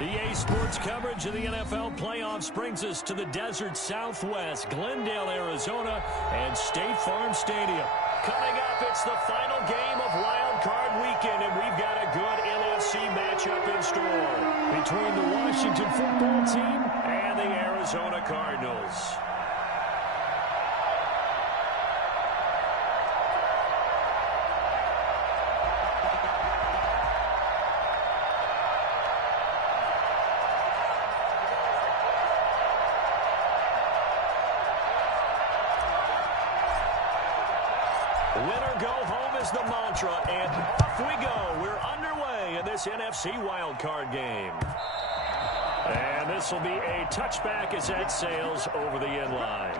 EA Sports coverage of the NFL playoffs brings us to the desert Southwest, Glendale, Arizona, and State Farm Stadium. Coming up, it's the final game of Wild Card Weekend, and we've got a good NFC matchup in store between the Washington football team and the Arizona Cardinals. Winner go home is the mantra, and off we go. We're underway in this NFC wildcard game. And this will be a touchback as that sails over the end line.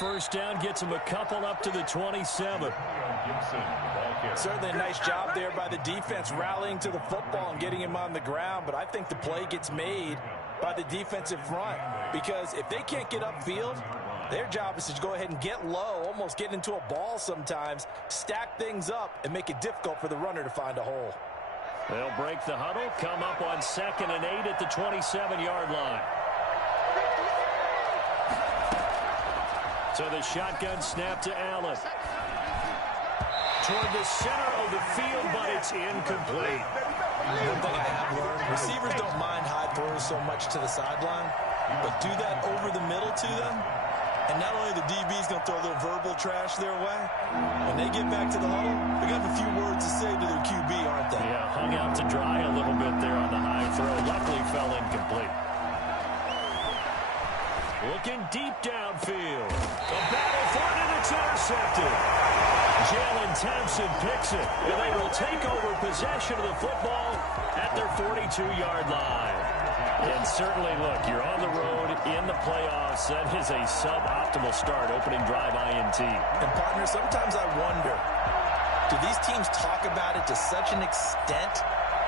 First down gets him a couple up to the 27. Certainly a nice job there by the defense rallying to the football and getting him on the ground, but I think the play gets made by the defensive front because if they can't get upfield, their job is to go ahead and get low, almost get into a ball sometimes, stack things up, and make it difficult for the runner to find a hole. They'll break the huddle, come up on 2nd and 8 at the 27-yard line. So the shotgun snap to Allen. Toward the center of the field, but it's incomplete. One thing I have learned, receivers don't mind high throws so much to the sideline, but do that over the middle to them, and not only the DB's going to throw a little verbal trash their way, when they get back to the huddle, they're going to have a few words to say to their QB, aren't they? Yeah, hung out to dry a little bit there on the high throw. Luckily fell incomplete. Looking deep downfield. A battle for it, and it's intercepted. Jalen Thompson picks it, and they will take over possession of the football at their 42-yard line. And certainly, look, you're on the road in the playoffs. That is a suboptimal start, opening drive INT. And, partner, sometimes I wonder, do these teams talk about it to such an extent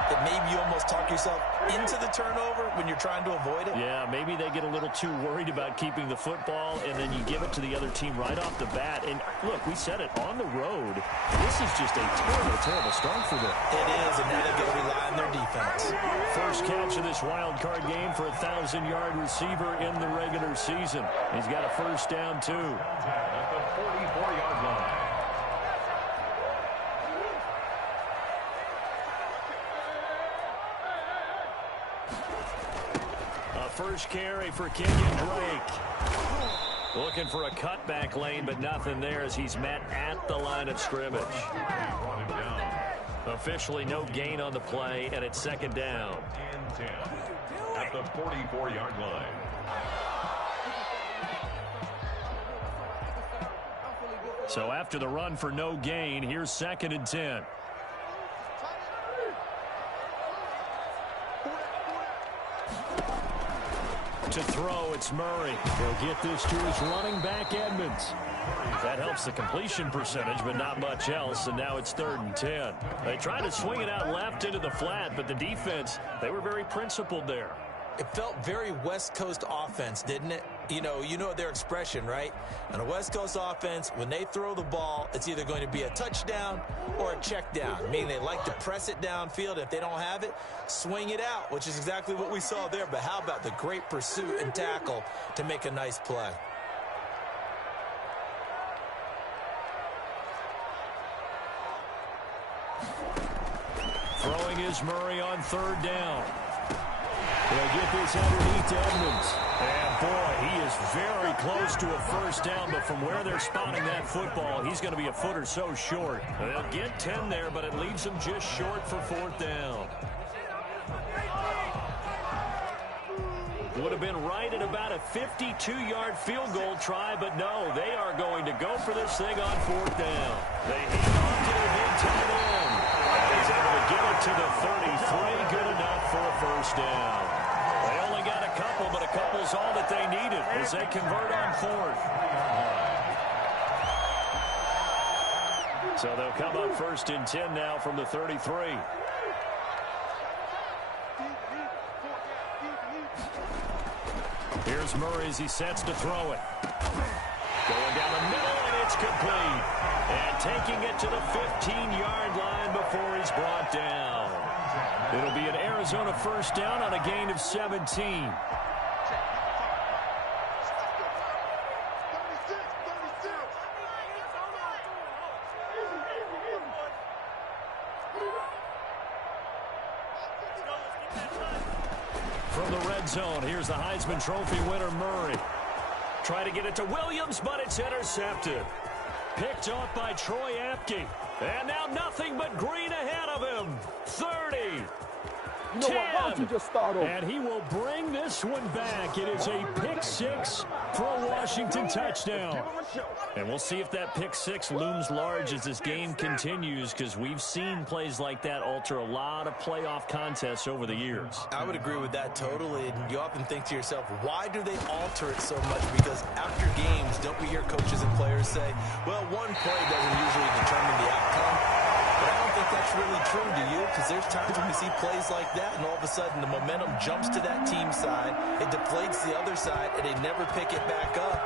that maybe you almost talk yourself into the turnover when you're trying to avoid it? Yeah, maybe they get a little too worried about keeping the football, and then you give it to the other team right off the bat. And, look, we said it, on the road, this is just a terrible, terrible start for them. It is, and now they've got to rely on their defense. First catch of this wild card game for a 1,000-yard receiver in the regular season. He's got a first down, too. At the 44-yard line. First carry for Kenyon Drake. Looking for a cutback lane, but nothing there as he's met at the line of scrimmage. Officially no gain on the play, and it's 2nd down. And 10 at the 44-yard line. So after the run for no gain, here's 2nd and 10. To throw, it's Murray. He'll get this to his running back, Edmonds. That helps the completion percentage, but not much else, and now it's 3rd and 10. They tried to swing it out left into the flat, but the defense, they were very principled there. It felt very West Coast offense, didn't it? You know their expression, right? On a West Coast offense, when they throw the ball, it's either going to be a touchdown or a check down, meaning they like to press it downfield. If they don't have it, swing it out, which is exactly what we saw there. But how about the great pursuit and tackle to make a nice play? Throwing is Murray on 3rd down. They'll get this underneath to Edmonds. And, boy, he is very close to a first down, but from where they're spotting that football, he's going to be a foot or so short. They'll get 10 there, but it leaves them just short for 4th down. Would have been right at about a 52-yard field goal try, but no, they are going to go for this thing on 4th down. They hand off to their big tight end. He's able to get it to the 33. Good enough for a 1st down. They only got a couple, but a couple's all that they needed as they convert on 4th. So they'll come up 1st and 10 now from the 33. Here's Murray as he sets to throw it. Going down the middle, and it's complete. And taking it to the 15-yard line before he's brought down. It'll be an Arizona 1st down on a gain of 17. From the red zone, here's the Heisman Trophy winner, Murray. Try to get it to Williams, but it's intercepted. Picked off by Troy Apke. And now nothing but green ahead of him. 30. You know what? Why don't you just start over? And he will bring this one back. It is a pick 6 for a Washington touchdown. And we'll see if that pick 6 looms large as this game continues, because we've seen plays like that alter a lot of playoff contests over the years. I would agree with that totally. And you often think to yourself, why do they alter it so much? Because after games, don't we hear coaches and players say, well, one play doesn't usually determine the outcome. But I don't think that's really true, do you? Because there's times when we see plays like that, and all of a sudden the momentum jumps to that team side, it deflates the other side, and they never pick it back up.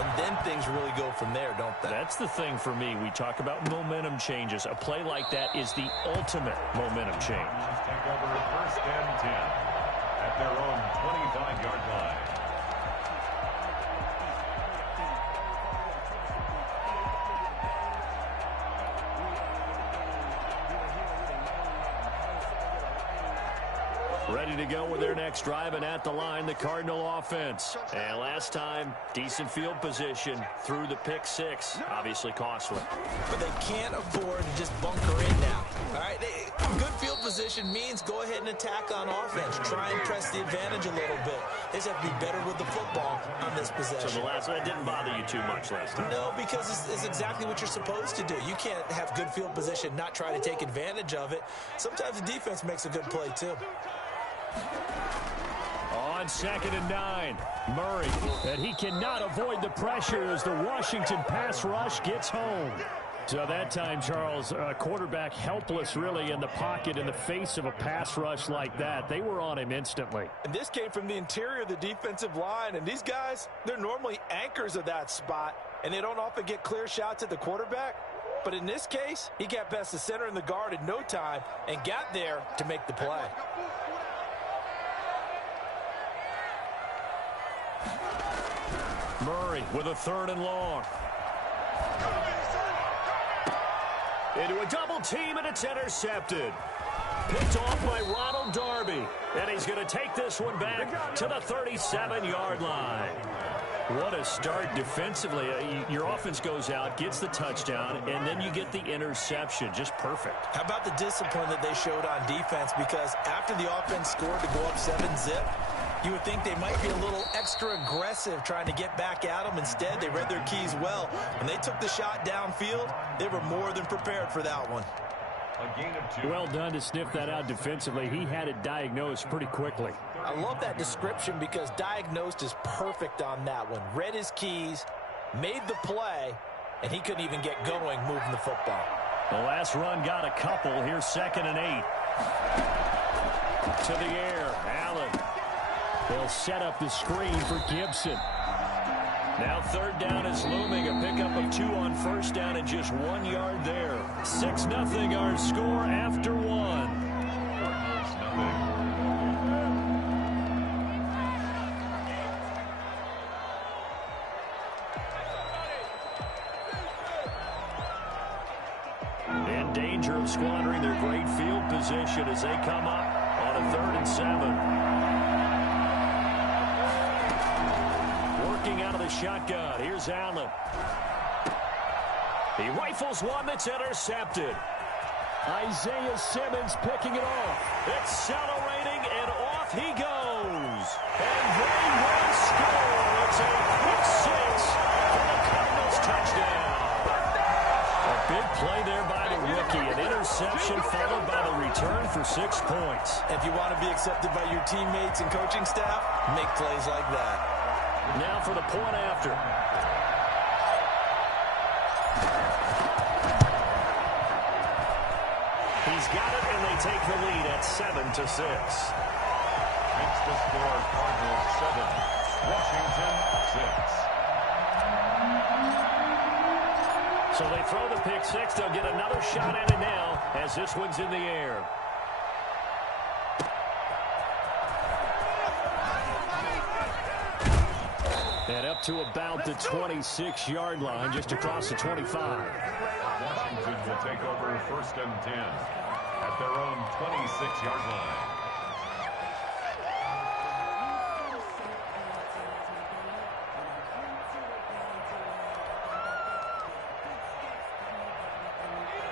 And then things really go from there, don't they? That's the thing for me. We talk about momentum changes. A play like that is the ultimate momentum change. Take over 1st and 10 at their own 25-yard line. Ready to go with their next drive, and at the line, the Cardinal offense. And last time, decent field position through the pick 6. Obviously costly. But they can't afford to just bunker in now. All right, good field position means go ahead and attack on offense. Try and press the advantage a little bit. They just have to be better with the football on this possession. So the last one didn't bother you too much last time? No, because it's exactly what you're supposed to do. You can't have good field position, not try to take advantage of it. Sometimes the defense makes a good play, too. On 2nd and 9, Murray, and he cannot avoid the pressure as the Washington pass rush gets home. So that time, Charles, quarterback helpless really in the pocket in the face of a pass rush like that. They were on him instantly. And this came from the interior of the defensive line, and these guys, they're normally anchors of that spot, and they don't often get clear shots at the quarterback. But in this case, he got past the center and the guard in no time and got there to make the play. Murray with a 3rd and long. Into a double team, and it's intercepted. Picked off by Ronald Darby. And he's going to take this one back to the 37-yard line. What a start defensively. Your offense goes out, gets the touchdown, and then you get the interception. Just perfect. How about the discipline that they showed on defense? Because after the offense scored to go up 7-zip, you would think they might be a little extra aggressive trying to get back at them. Instead, they read their keys well. When they took the shot downfield, they were more than prepared for that one. A gain of 2. Well done to sniff that out defensively. He had it diagnosed pretty quickly. I love that description because diagnosed is perfect on that one. Read his keys, made the play, and he couldn't even get going moving the football. The last run got a couple. Here's 2nd and 8. To the air, Allen. They'll set up the screen for Gibson. Now 3rd down is looming. A pickup of 2 on 1st down and just 1 yard there. 6-0 our score after 1. Cardinals nothing. In danger of squandering their great field position as they come up on a 3rd and 7. Out of the shotgun. Here's Allen. He rifles one that's intercepted. Isaiah Simmons picking it off. Accelerating, and off he goes. And they will score. It's a quick 6 for the Cardinals touchdown. A big play there by the rookie. An interception followed by the return for 6 points. If you want to be accepted by your teammates and coaching staff, make plays like that. Now for the point after. He's got it, and they take the lead at 7-6. Makes the score Cardinals 7, Washington 6. So they throw the pick 6. They'll get another shot at it now as this one's in the air. And up to about the 26-yard line, just across the 25. Washington will take over 1st and 10 at their own 26-yard line.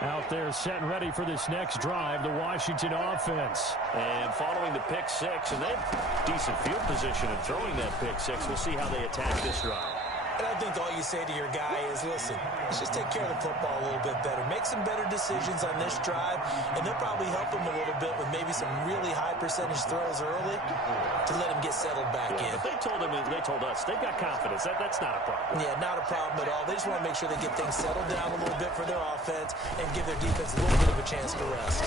Out there set and ready for this next drive, the Washington offense. And following the pick 6, and they have decent field position in throwing that pick 6. We'll see how they attack this drive. And I think all you say to your guy is, listen, let's just take care of the football a little bit better. Make some better decisions on this drive, and they'll probably help him a little bit with maybe some really high percentage throws early to let him get settled back in. If they told us, they've got confidence. That's not a problem. Yeah, not a problem at all. They just want to make sure they get things settled down a little bit for their offense and give their defense a little bit of a chance to rest.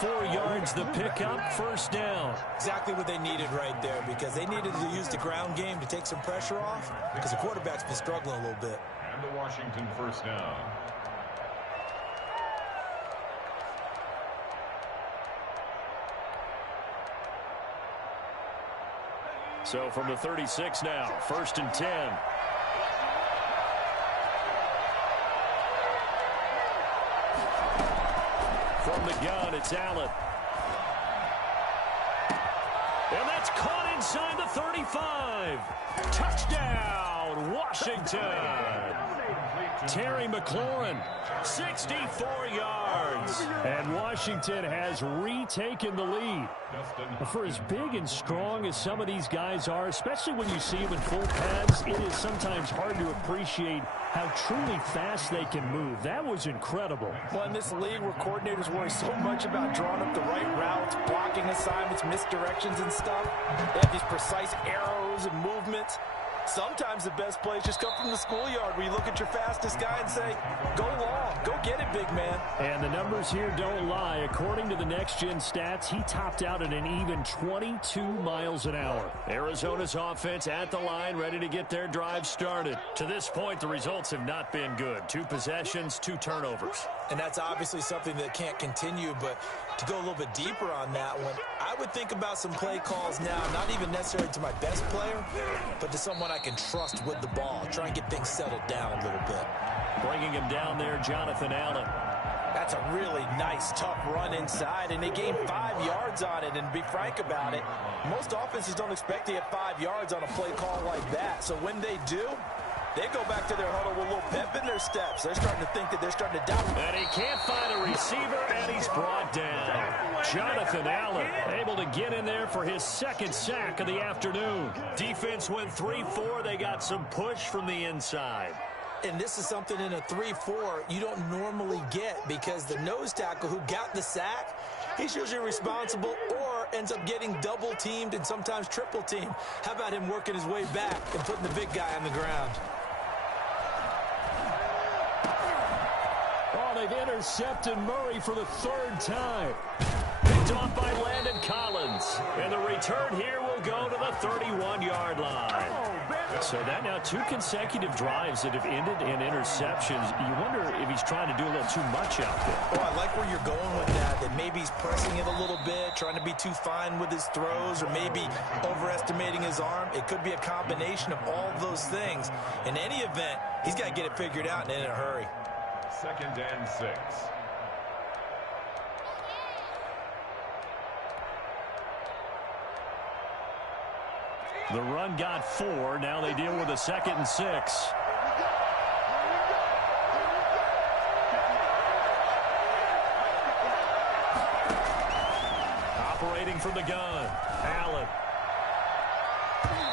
4 yards the pickup, 1st down. Exactly what they needed right there, because they needed to use the ground game to take some pressure off, because the quarterback's been struggling a little bit. And the Washington 1st down. So from the 36 now, 1st and 10. From the gun, it's Allen. And that's caught inside the 35. Touchdown, Washington. Terry McLaurin, 64 yards. And Washington has retaken the lead. For as big and strong as some of these guys are, especially when you see them in full pads, it is sometimes hard to appreciate how truly fast they can move. That was incredible. Well, in this league where coordinators worry so much about drawing up the right routes, blocking assignments, misdirections and stuff, they have these precise arrows and movements. Sometimes the best plays just come from the schoolyard where you look at your fastest guy and say, go long, go get it, big man. And the numbers here don't lie. According to the next-gen stats, he topped out at an even 22 miles an hour. Arizona's offense at the line, ready to get their drive started. To this point, the results have not been good. 2 possessions, 2 turnovers. And that's obviously something that can't continue, but to go a little bit deeper on that one, I would think about some play calls now, not even necessarily to my best player, but to someone I can trust with the ball. Try and get things settled down a little bit. Bringing him down there, Jonathan Allen. That's a really nice, tough run inside, and they gained 5 yards on it. And to be frank about it, most offenses don't expect to get 5 yards on a play call like that. So when they do, they go back to their huddle with a little pep in their steps. They're starting to think that they're starting to doubt. And he can't find a receiver, and he's brought down. Jonathan Allen able to get in there for his 2nd sack of the afternoon. Defense went 3-4. They got some push from the inside. And this is something in a 3-4 you don't normally get, because the nose tackle who got the sack, he's usually responsible or ends up getting double teamed and sometimes triple teamed. How about him working his way back and putting the big guy on the ground? Oh, they've intercepted Murray for the 3rd time. Picked off by Landon Collins. And the return here will go to the 31-yard line. So that now 2 consecutive drives that have ended in interceptions. You wonder if he's trying to do a little too much out there. Oh, I like where you're going with that maybe he's pressing it a little bit, trying to be too fine with his throws, or maybe overestimating his arm. It could be a combination of all of those things. In any event, he's got to get it figured out and in a hurry. 2nd and 6. The run got 4. Now they deal with a 2nd and 6. Operating from the gun. Allen.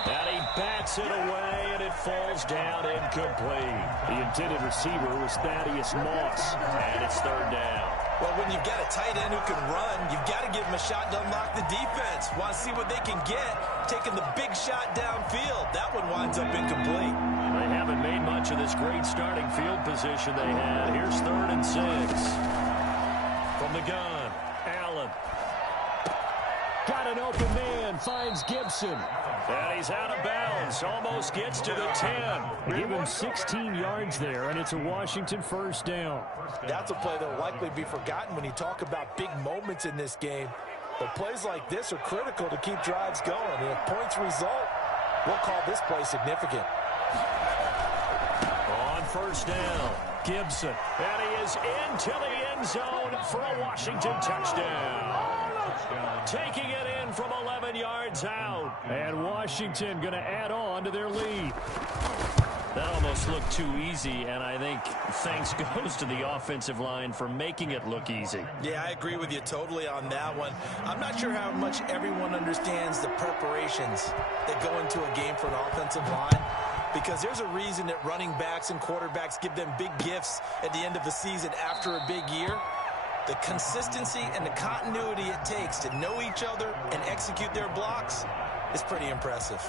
And he bats it away, and it falls down incomplete. The intended receiver was Thaddeus Moss, and it's third down. Well, when you've got a tight end who can run, you've got to give him a shot to unlock the defense. Want to see what they can get, taking the big shot downfield. That one winds up incomplete. They haven't made much of this great starting field position they had. Here's 3rd and 6. From the gun, Allen. Got an open man, finds Gibson. And he's out of bounds, almost gets to the 10. They give him 16 yards there, and it's a Washington first down. That's a play that will likely be forgotten when you talk about big moments in this game. But plays like this are critical to keep drives going. And if points result, we'll call this play significant. On first down, Gibson. And he is into the end zone for a Washington touchdown. Taking it in from 11 yards out. And Washington going to add on to their lead. That almost looked too easy, and I think thanks goes to the offensive line for making it look easy. Yeah, I agree with you totally on that one. I'm not sure how much everyone understands the preparations that go into a game for an offensive line, because there's a reason that running backs and quarterbacks give them big gifts at the end of the season after a big year. The consistency and the continuity it takes to know each other and execute their blocks is pretty impressive.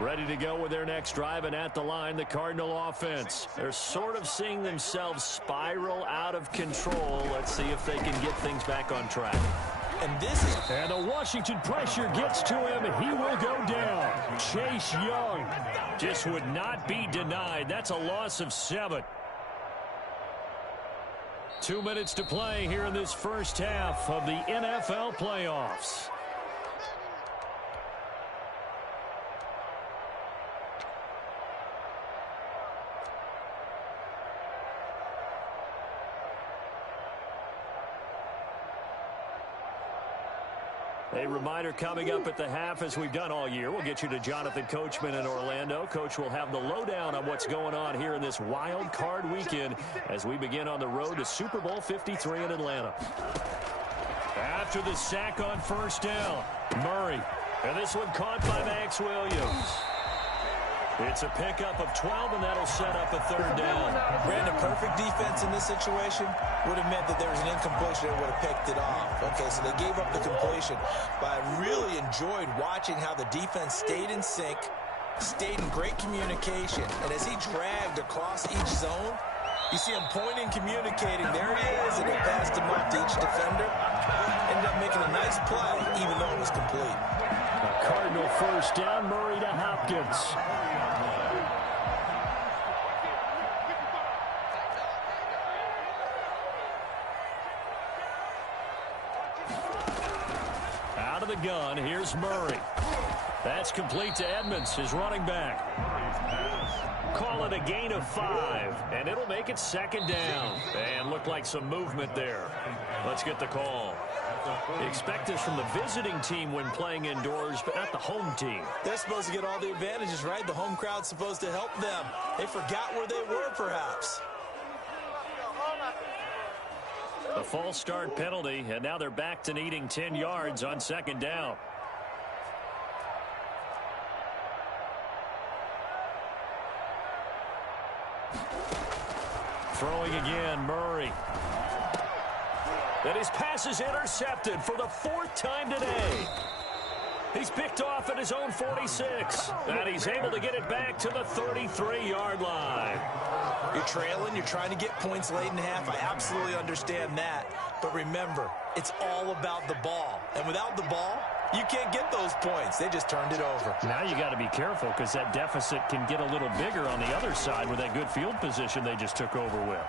Ready to go with their next drive, and at the line, the Cardinal offense. They're sort of seeing themselves spiral out of control. Let's see if they can get things back on track. And the Washington pressure gets to him. He will go down. Chase Young just would not be denied. That's a loss of 7. 2 minutes to play here in this first half of the NFL playoffs. A reminder coming up at the half, as we've done all year. We'll get you to Jonathan Coachman in Orlando. Coach will have the lowdown on what's going on here in this wild card weekend as we begin on the road to Super Bowl 53 in Atlanta. After the sack on first down, Murray. And this one caught by Max Williams. It's a pickup of 12, and that'll set up a third down. Brandon, perfect defense in this situation would have meant that there was an incompletion and would have picked it off. Okay, so they gave up the completion. But I really enjoyed watching how the defense stayed in sync, stayed in great communication. And as he dragged across each zone, you see him pointing, communicating. There he is, and he passed him off to each defender. Ended up making a nice play, even though it was complete. A Cardinal first down, Murray to Hopkins. Out of the gun, here's Murray. That's complete to Edmonds, his running back. Call it a gain of 5, and it'll make it second down. And look like some movement there. Let's get the call. Expect this from the visiting team when playing indoors, but not the home team. They're supposed to get all the advantages, right? The home crowd's supposed to help them. They forgot where they were, perhaps. A false start penalty, and now they're back to needing 10 yards on second down. Throwing again, Murray. And his pass is intercepted for the 4th time today. He's picked off at his own 46. And he's able to get it back to the 33-yard line. You're trailing. You're trying to get points late in half. I absolutely understand that. But remember, it's all about the ball. And without the ball, you can't get those points. They just turned it over. Now you got to be careful because that deficit can get a little bigger on the other side with that good field position they just took over with.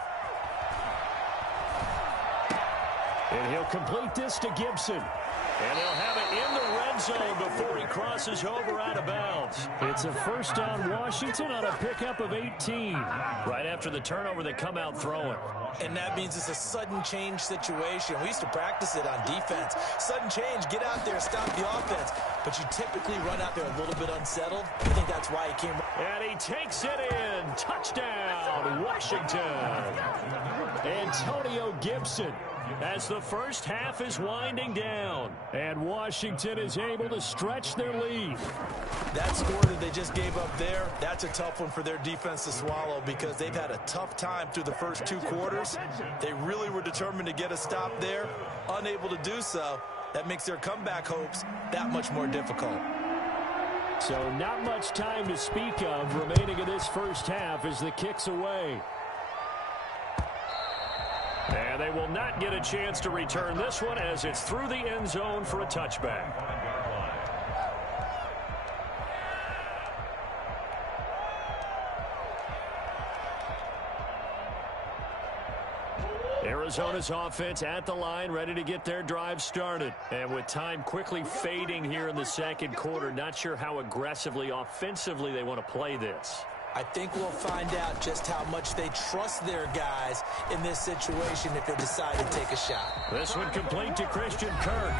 And he'll complete this to Gibson. And he'll have it in the red zone before he crosses over out of bounds. It's a first down Washington on a pickup of 18. Right after the turnover, they come out throwing. And that means it's a sudden change situation. We used to practice it on defense. Sudden change, get out there, stop the offense. But you typically run out there a little bit unsettled. I think that's why he came. And he takes it in. Touchdown, Washington. Antonio Gibson, as the first half is winding down. And Washington is able to stretch their lead. That score that they just gave up there, that's a tough one for their defense to swallow because they've had a tough time through the first 2 quarters. They really were determined to get a stop there, unable to do so. That makes their comeback hopes that much more difficult. So not much time to speak of remaining in this first half as the kick's away. And they will not get a chance to return this one as it's through the end zone for a touchback. Arizona's offense at the line, ready to get their drive started. And with time quickly fading here in the second quarter, not sure how aggressively, offensively they want to play this. I think we'll find out just how much they trust their guys in this situation if they decide to take a shot. This one complete to Christian Kirk.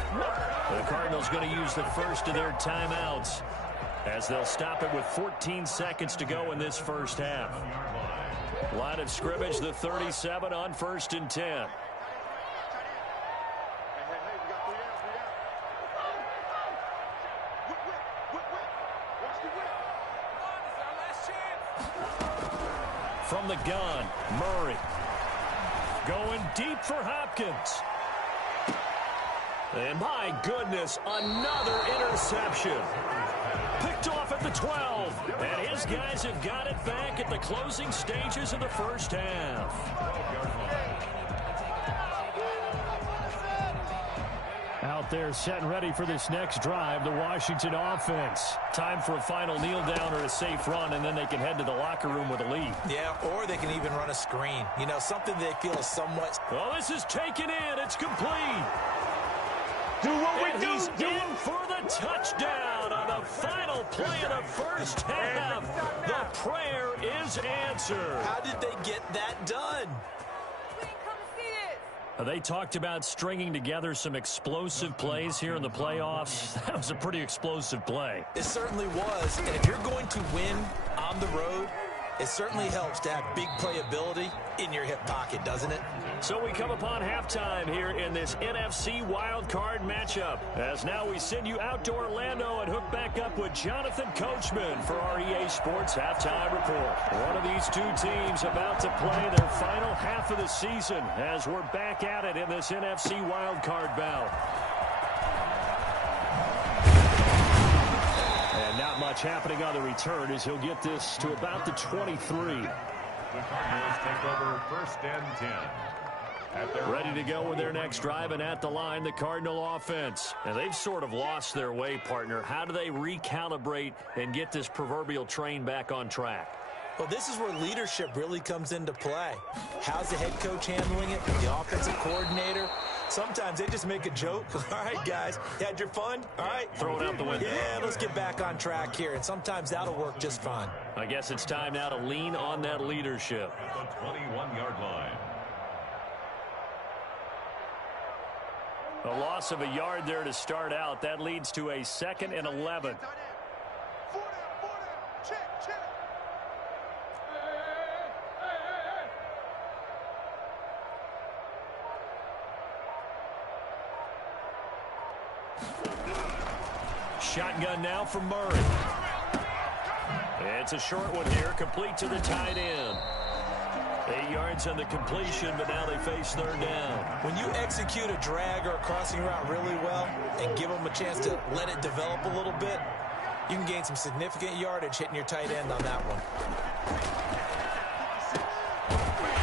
The Cardinals going to use the first of their timeouts as they'll stop it with 14 seconds to go in this first half. Line of scrimmage, the 37 on 1st and 10. From the gun, Murray. Going deep for Hopkins. And my goodness, another interception. Picked off at the 12. And his guys have got it back at the closing stages of the first half. Out there set and ready for this next drive, the Washington offense. Time for a final kneel down or a safe run, and then they can head to the locker room with a lead. Yeah, or they can even run a screen. You know, something they feel is somewhat... Well, this is taken in. It's complete. Do what we do. He's in for the touchdown on the final play of the first half. The prayer is answered. How did they get that done? They talked about stringing together some explosive plays here in the playoffs. That was a pretty explosive play. It certainly was. And if you're going to win on the road, it certainly helps to have big playability in your hip pocket, doesn't it? So we come upon halftime here in this NFC wildcard matchup. As now we send you out to Orlando and hook back up with Jonathan Coachman for our EA Sports Halftime Report. One of these two teams about to play their final half of the season as we're back at it in this NFC wildcard bout. And not much happening on the return as he'll get this to about the 23. The Cardinals take over 1st and 10. Ready to go with their next drive, and at the line, the Cardinal offense. And they've sort of lost their way, partner. How do they recalibrate and get this proverbial train back on track? Well, this is where leadership really comes into play. How's the head coach handling it? The offensive coordinator? Sometimes they just make a joke. All right, guys, you had your fun? All right. Throw it out the window. Yeah, let's get back on track here. And sometimes that'll work just fine. I guess it's time now to lean on that leadership. At the 21-yard line. A loss of a yard there to start out. That leads to a 2nd and 11. Shotgun now from Murray. It's a short one here, complete to the tight end. 8 yards on the completion, but now they face 3rd down. When you execute a drag or a crossing route really well and give them a chance to let it develop a little bit, you can gain some significant yardage hitting your tight end on that one.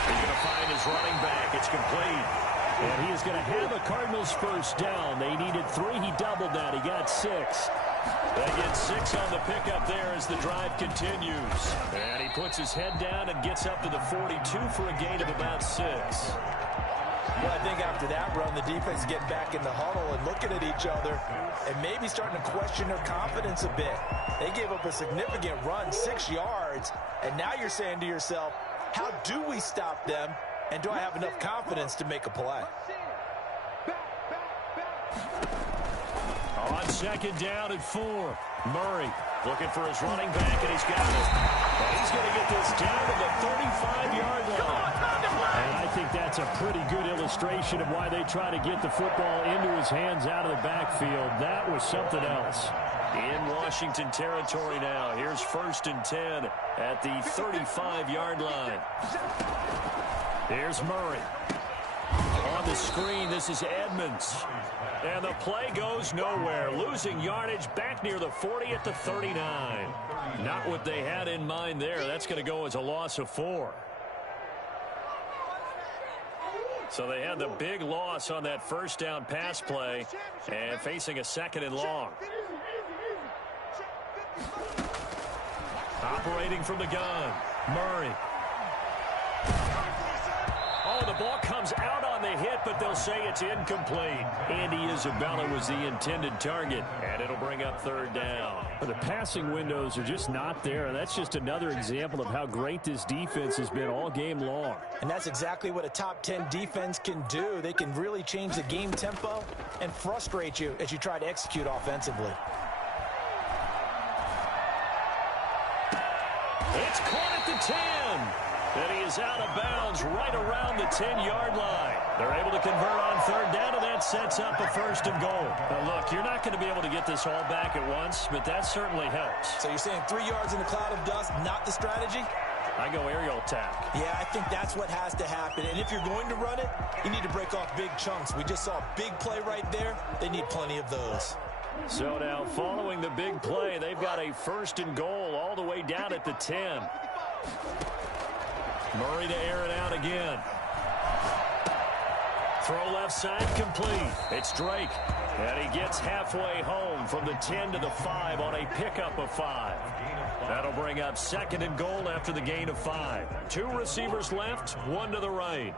He's going to find his running back. It's complete. And he is going to have a Cardinals first down. They needed 3. He doubled that. He got 6. They get 6 on the pickup there as the drive continues. And he puts his head down and gets up to the 42 for a gain of about 6. Well, I think after that run, the defense get back in the huddle and looking at each other and maybe starting to question their confidence a bit. They gave up a significant run, 6 yards, and now you're saying to yourself, how do we stop them, and do I have enough confidence to make a play? On second down and 4, Murray looking for his running back, and he's got it. And he's going to get this down to the 35-yard line. And I think that's a pretty good illustration of why they try to get the football into his hands out of the backfield. That was something else. In Washington territory now. Here's 1st and 10 at the 35-yard line. Here's Murray. On the screen, this is Edmonds. And the play goes nowhere. Losing yardage back near the 40 at the 39. Not what they had in mind there. That's going to go as a loss of 4. So they had the big loss on that first down pass play and facing a 2nd and long. Operating from the gun, Murray. Oh, the ball comes out on the hit, but they'll say it's incomplete. Andy Isabella was the intended target, and it'll bring up 3rd down. The passing windows are just not there, and that's just another example of how great this defense has been all game long. And that's exactly what a top 10 defense can do. They can really change the game tempo and frustrate you as you try to execute offensively. It's caught at the 10. And he is out of bounds right around the 10-yard line. They're able to convert on 3rd down, and that sets up a 1st and goal. Now, look, you're not going to be able to get this all back at once, but that certainly helps. So you're saying 3 yards in a cloud of dust, not the strategy? I go aerial attack. Yeah, I think that's what has to happen. And if you're going to run it, you need to break off big chunks. We just saw a big play right there. They need plenty of those. So now, following the big play, they've got a 1st and goal all the way down at the 10. Murray to air it out again. Throw left side complete. It's Drake. And he gets halfway home from the 10 to the 5 on a pickup of 5. That'll bring up 2nd and goal after the gain of 5. 2 receivers left, 1 to the right.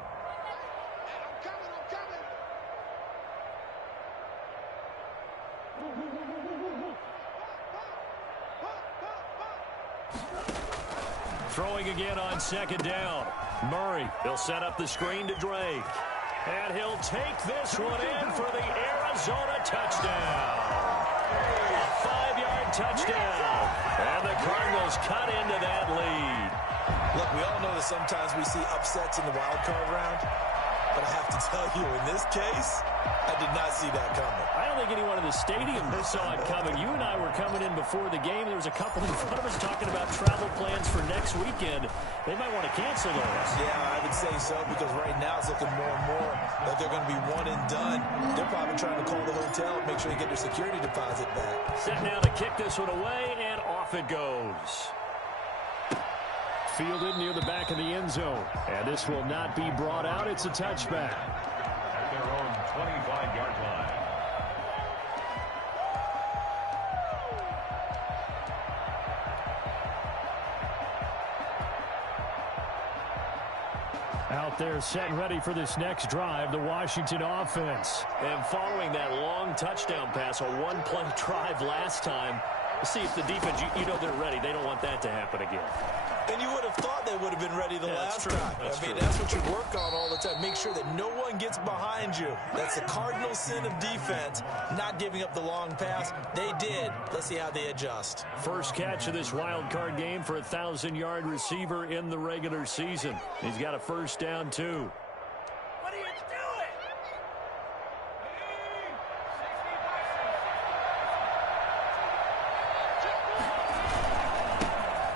Throwing again on 2nd down. Murray, he'll set up the screen to Drake. And he'll take this one in for the Arizona touchdown. A 5-yard touchdown. And the Cardinals cut into that lead. Look, we all know that sometimes we see upsets in the wild card round. But I have to tell you, in this case, I did not see that coming. I don't think anyone in the stadium saw it coming. You and I were coming in before the game. There was a couple in front of us talking about travel plans for next weekend. They might want to cancel those. Yeah, I would say so, because right now it's looking more and more that they're going to be one and done. They're probably trying to call the hotel, make sure they get their security deposit back. Set now to kick this one away, and off it goes. Fielded near the back of the end zone. And this will not be brought out. It's a touchback. At their own 25-yard line. Out there set and ready for this next drive, the Washington offense. And following that long touchdown pass, a one-play drive last time, see if the defense, you know they're ready. They don't want that to happen again. And you would have thought they would have been ready the last time. That's true. That's what you work on all the time. Make sure that no one gets behind you. That's the cardinal sin of defense, not giving up the long pass. They did. Let's see how they adjust. First catch of this wild card game for a 1,000-yard receiver in the regular season. He's got a 1st down, too. What are you doing?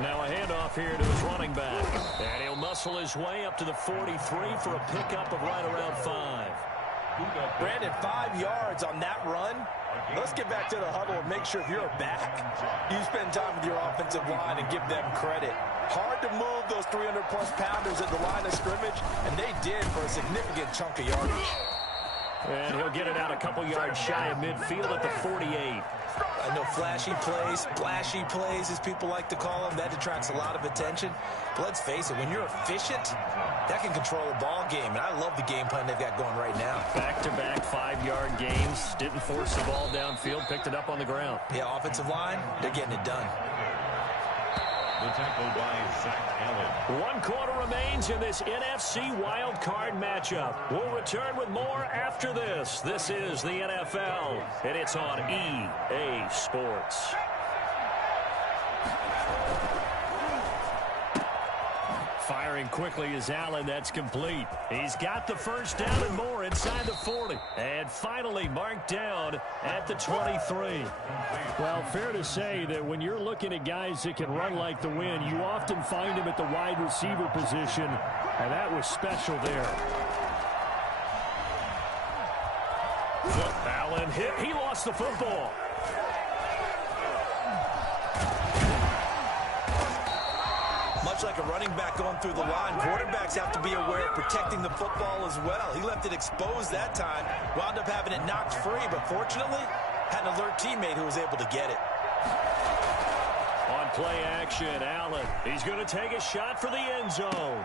Now a handoff here to his running back. And he'll muscle his way up to the 43 for a pickup of right around 5. Brandon, 5 yards on that run. Let's get back to the huddle and make sure if you're a back, you spend time with your offensive line and give them credit. Hard to move those 300-plus pounders at the line of scrimmage, and they did for a significant chunk of yardage. And he'll get it out a couple yards shy of midfield at the 48. I know flashy plays, splashy plays, as people like to call them. That attracts a lot of attention. But let's face it, when you're efficient, that can control a ball game. And I love the game plan they've got going right now. Back-to-back 5-yard gains. Didn't force the ball downfield. Picked it up on the ground. Yeah, offensive line, they're getting it done. The tackle by Zach Allen. 1 quarter remains in this NFC wildcard matchup. We'll return with more after this. This is the NFL, and it's on EA Sports. Firing quickly is Allen. That's complete. He's got the first down and more inside the 40. And finally marked down at the 23. Well, fair to say that when you're looking at guys that can run like the wind, you often find him at the wide receiver position. And that was special there. Allen hit. He lost the football. Much like a running back going through the line, quarterbacks have to be aware of protecting the football as well. He left it exposed that time, wound up having it knocked free, but fortunately had an alert teammate who was able to get it. On play action, Allen. He's going to take a shot for the end zone.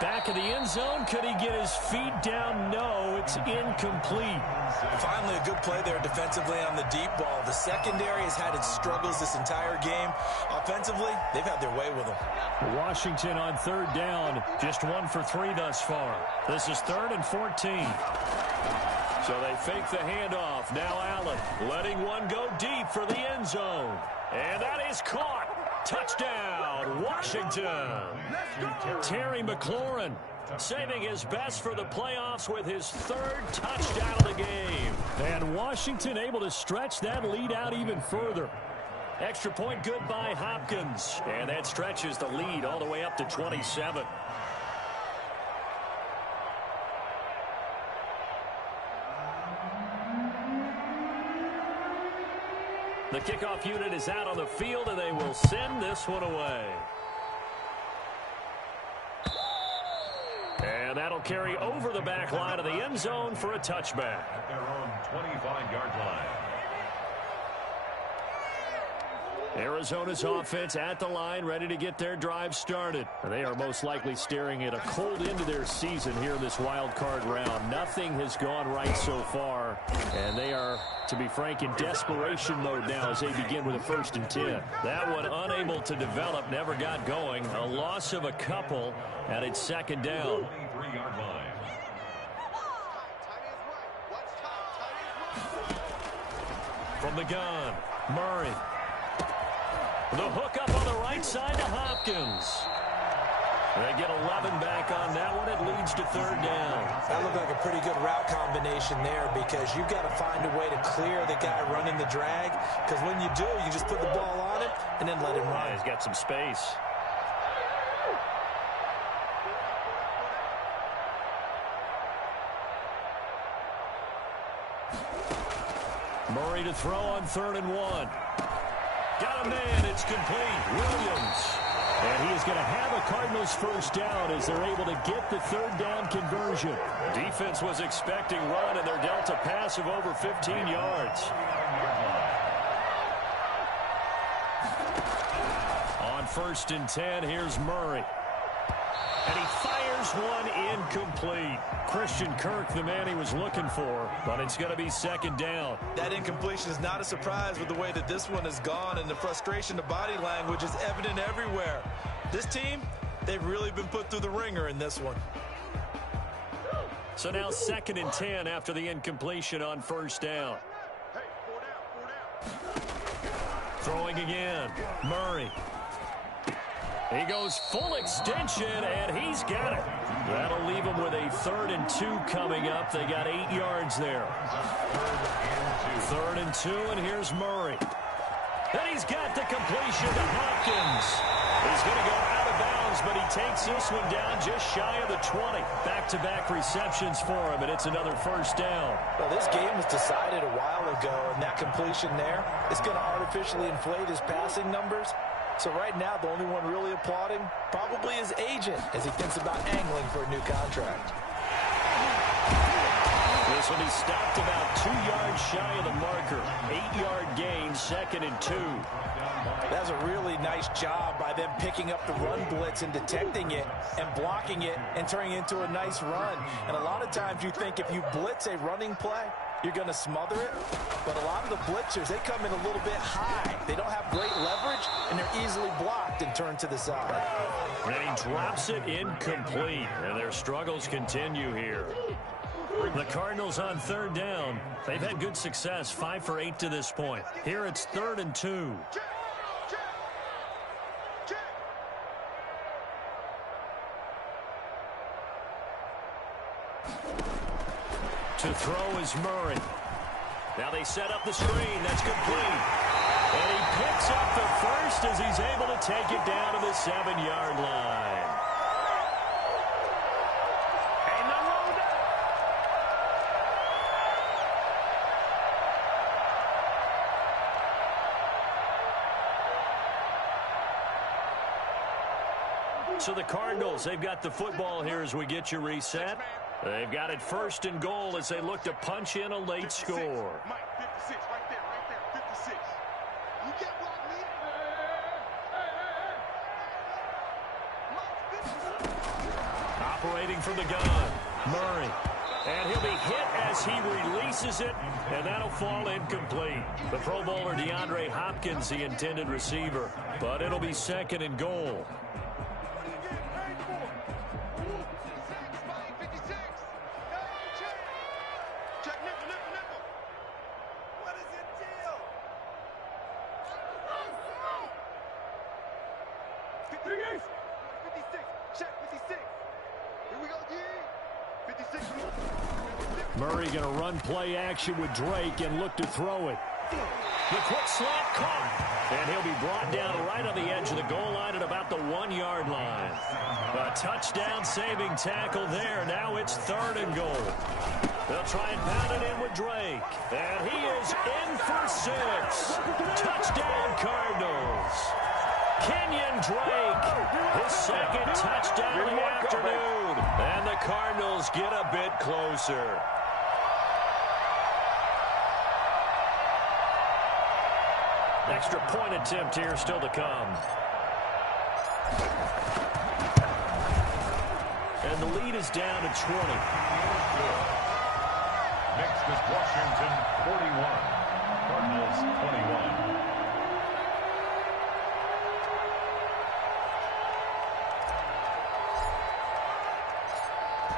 Back of the end zone. Could he get his feet down? No, it's incomplete. Finally, a good play there defensively on the deep ball. The secondary has had its struggles this entire game. Offensively, they've had their way with them. Washington on 3rd down. Just 1 for 3 thus far. This is 3rd and 14. So they fake the handoff. Now Allen letting one go deep for the end zone. And that is caught. Touchdown, Washington. Terry McLaurin saving his best for the playoffs with his 3rd touchdown of the game. And Washington able to stretch that lead out even further. Extra point good by Hopkins. And that stretches the lead all the way up to 27. The kickoff unit is out on the field, and they will send this one away. And that'll carry over the back line of the end zone for a touchback. At their own 25-yard line. Arizona's offense at the line, ready to get their drive started. They are most likely staring at a cold end to their season here in this wild card round. Nothing has gone right so far, and they are, to be frank, in desperation mode now as they begin with a 1st and 10. That one unable to develop, never got going. A loss of a couple, and it's 2nd down. 23-yard line. From the gun, Murray. The hook up on the right side to Hopkins. They get 11 back on that one. It leads to 3rd down. That looked like a pretty good route combination there because you've got to find a way to clear the guy running the drag. Because when you do, you just put the ball on him and then let him run. Yeah, he's got some space. Murray to throw on 3rd and 1. Got a man. It's complete. Williams. And he is going to have a Cardinals 1st down as they're able to get the 3rd down conversion. Defense was expecting run, and they're dealt a pass of over 15 yards. On 1st and 10, here's Murray. And he fires one incomplete. Christian Kirk, the man he was looking for, but it's going to be 2nd down. That incompletion is not a surprise with the way that this one has gone, and the frustration, the body language is evident everywhere. This team, they've really been put through the ringer in this one. So now 2nd and 10 after the incompletion on 1st down. Throwing again, Murray. He goes full extension, and he's got it. That'll leave him with a 3rd and 2 coming up. They got 8 yards there. 3rd and 2, and here's Murray. And he's got the completion to Hopkins. He's going to go out of bounds, but he takes this one down just shy of the 20. Back-to-back receptions for him, and it's another 1st down. Well, this game was decided a while ago, and that completion there is going to artificially inflate his passing numbers. So right now, the only one really applauding probably his agent as he thinks about angling for a new contract. The This will be stopped about 2 yards shy of the marker. 8-yard gain, 2nd and 2. That's a really nice job by them picking up the run blitz and detecting it and blocking it and turning it into a nice run. And a lot of times you think if you blitz a running play, you're going to smother it. But a lot of the blitzers, they come in a little bit high. They don't have great leverage, and they're easily blocked and turned to the side. And he drops it incomplete. And their struggles continue here. The Cardinals on 3rd down. They've had good success, 5 for 8 to this point. Here it's 3rd and 2. To throw is Murray. Now they set up the screen. That's complete. And he picks up the first as he's able to take it down to the 7-yard line. Ain't nothing wrong with that. So the Cardinals, they've got the football here as we get you reset. They've got it 1st and goal as they look to punch in a late score. Mike, 56, right there, 56. You can't block me. Operating from the gun, Murray. And he'll be hit as he releases it, and that'll fall incomplete. The Pro Bowler DeAndre Hopkins, the intended receiver, but it'll be 2nd and goal. Murray going to run play action with Drake and look to throw it. The quick slant caught. And he'll be brought down right on the edge of the goal line at about the 1-yard line. A touchdown saving tackle there. Now it's 3rd and goal. They'll try and pound it in with Drake. And he is in for 6. Touchdown Cardinals. Kenyon Drake, his 2nd touchdown of the afternoon. And the Cardinals get a bit closer. Extra point attempt here still to come. And the lead is down to 20. Next is Washington, 41. Cardinals, 21.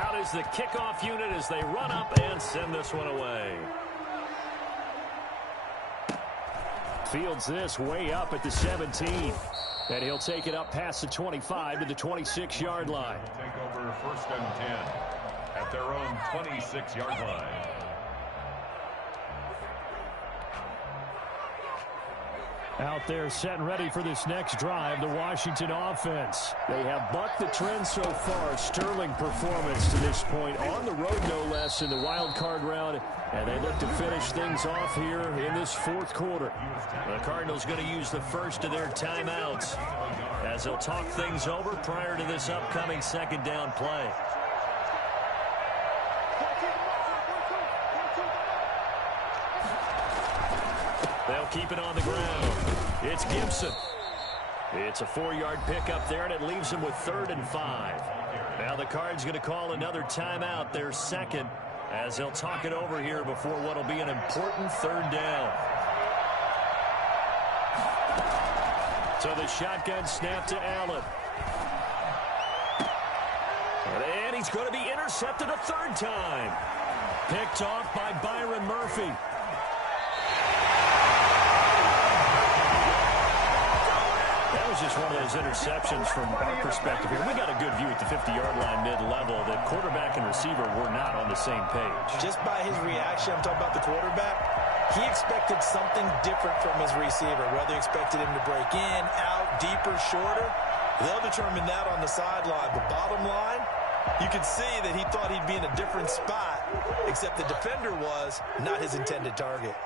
Out is the kickoff unit as they run up and send this one away. Fields this way up at the 17. And he'll take it up past the 25 to the 26-yard line. Take over 1st and 10 at their own 26-yard line. Out there set and ready for this next drive, the Washington offense. They have bucked the trend so far. Sterling performance to this point on the road, no less, in the wild card round. And they look to finish things off here in this 4th quarter. The Cardinals going to use the first of their timeouts as they'll talk things over prior to this upcoming 2nd down play. They'll keep it on the ground. It's Gibson. It's a 4-yard pickup there, and it leaves them with 3rd and 5. Now the Cards going to call another timeout, their 2nd, as they'll talk it over here before what will be an important 3rd down. So the shotgun snap to Allen. And he's going to be intercepted a 3rd time. Picked off by Byron Murphy. That was just one of those interceptions from our perspective here. We got a good view at the 50-yard line mid-level. The quarterback and receiver were not on the same page. Just by his reaction, I'm talking about the quarterback, he expected something different from his receiver, whether he expected him to break in, out, deeper, shorter. They'll determine that on the sideline. But bottom line, you could see that he thought he'd be in a different spot, except the defender was not his intended target.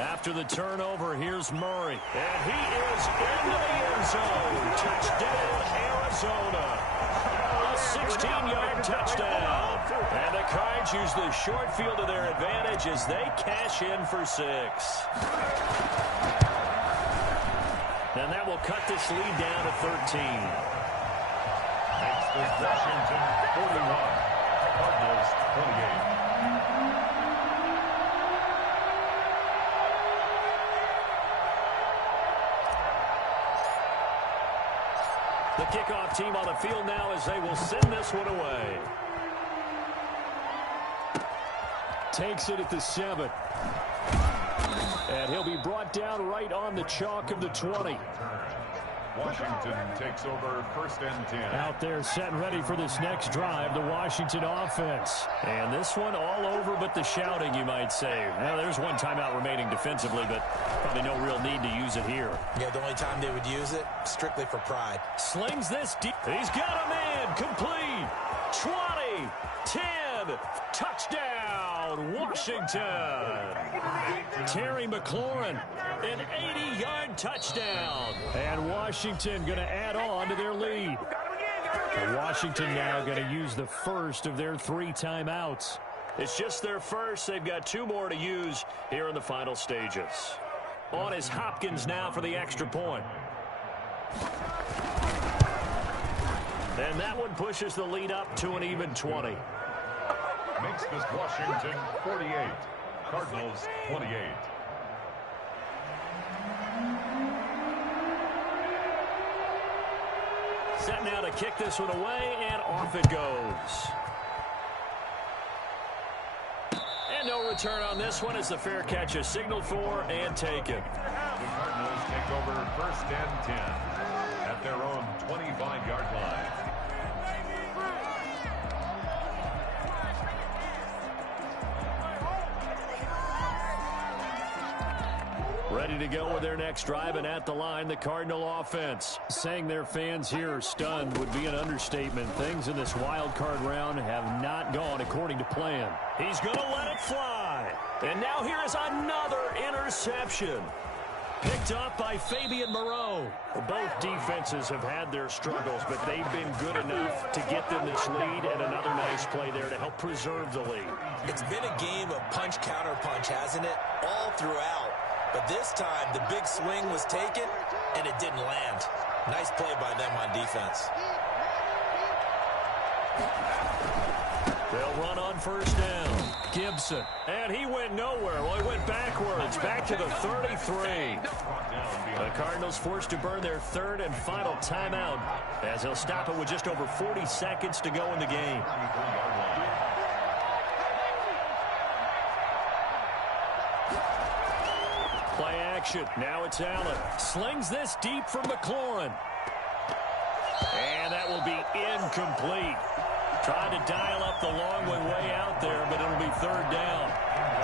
After the turnover, here's Murray. And he is into the end zone. Touchdown, Arizona. A 16-yard touchdown. And the Cards use the short field to their advantage as they cash in for 6. And that will cut this lead down to 13. Makes this Washington 41. Cardinals 28. The kickoff team on the field now as they will send this one away. Takes it at the 7. And he'll be brought down right on the chalk of the 20. Washington takes over 1st and 10. Out there set and ready for this next drive, the Washington offense. And this one all over but the shouting, you might say. Well, there's one timeout remaining defensively, but probably no real need to use it here. Yeah, the only time they would use it, strictly for pride. Slings this deep. He's got a man. Complete. 20. 10. Touchdown, Washington. Terry McLaurin, an 80-yard touchdown. And Washington going to add on to their lead. Washington now going to use the first of their 3 timeouts. It's just their first. They've got 2 more to use here in the final stages. On is Hopkins now for the extra point. And that one pushes the lead up to an even 20. Makes this Washington 48. Cardinals 28. Set now to kick this one away, and off it goes. And no return on this one as the fair catch is signaled for and taken. The Cardinals take over 1st and 10 at their own 25-yard line. Ready to go with their next drive, and at the line, the Cardinal offense. Saying their fans here are stunned would be an understatement. Things in this wild card round have not gone according to plan. He's going to let it fly. And now here is another interception. Picked up by Fabian Moreau. Both defenses have had their struggles, but they've been good enough to get them this lead, and another nice play there to help preserve the lead. It's been a game of punch-counter-punch, hasn't it? All throughout. But this time, the big swing was taken, and it didn't land. Nice play by them on defense. They'll run on 1st down. Gibson. And he went nowhere. Well, he went backwards. Back to the 33. The Cardinals forced to burn their 3rd and final timeout as they'll stop it with just over 40 seconds to go in the game. Play action. Now it's Allen. Slings this deep for McLaurin. And that will be incomplete. Trying to dial up the long way out there, but it'll be 3rd down.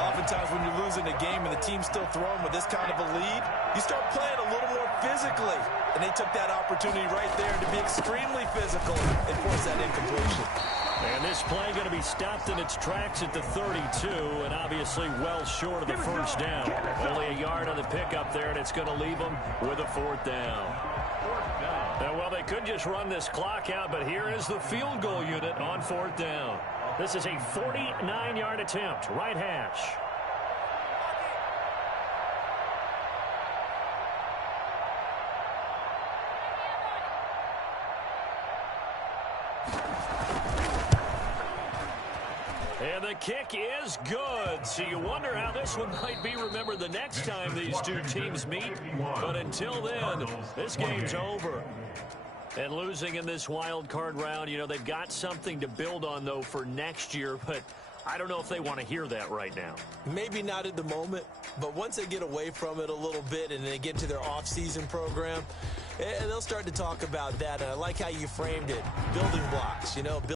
Oftentimes when you're losing a game and the team's still throwing with this kind of a lead, you start playing a little more physically. And they took that opportunity right there to be extremely physical and force that incompletion. And this play going to be stopped in its tracks at the 32, and obviously well short of the 1st down. Only a yard on the pickup there, and it's going to leave them with a 4th down. Well, they could just run this clock out, but here is the field goal unit on 4th down. This is a 49-yard attempt, right hash. And the kick is good. So you wonder how this one might be remembered the next time these two teams meet. But until then, this game's over. And losing in this wild card round, you know, they've got something to build on, though, for next year. But I don't know if they want to hear that right now. Maybe not at the moment, but once they get away from it a little bit and they get to their off-season program, they'll start to talk about that. And I like how you framed it. Building blocks, you know.